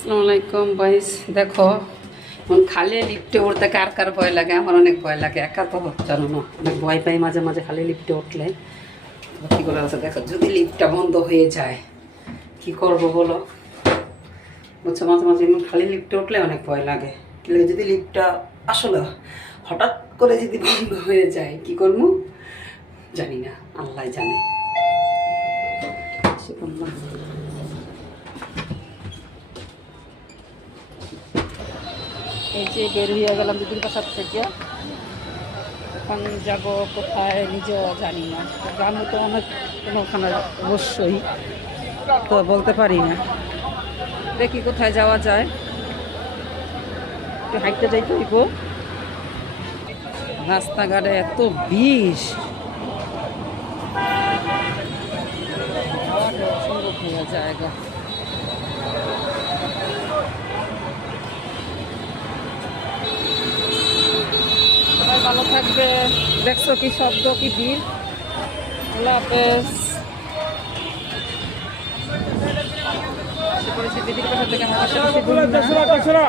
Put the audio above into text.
আসসালামু আলাইকুম বয়স। দেখো খালি লিফটে উঠতে কার কার ভয় লাগে? আমার অনেক ভয় লাগে, একা তো জানো না, অনেক ভয় পাই মাঝে মাঝে খালি লিফটে উঠলে। কী করে আছে দেখো, যদি লিফটটা বন্ধ হয়ে যায় কি করব বলো? বুঝছো, মাঝে মাঝে এমন খালি লিফটে উঠলে অনেক ভয় লাগে। কিন্তু যদি লিফটটা আসলে হঠাৎ করে যদি বন্ধ হয়ে যায় কি করবো জানি না, আল্লাহ জানে। এই যে বের হয়ে গেলাম দিদির বাসার থেকে, এখন যাব কোথায় নিজেও জানি না। গ্রামে তো অনেক কোনোখানে অবশ্যই, তো বলতে পারি না। দেখি কোথায় যাওয়া যায়, একটু হাঁটতে যাইতে হইব। রাস্তাঘাটে এত বিষ, সম্ভব হয়ে জায়গা। সবাই ভালো থাকবে। দেখছো কি শব্দ, কি ভিড়। আল্লাহ হাফেজ। দিদির বাসা থেকে আমার বাসা বেশি দূর না।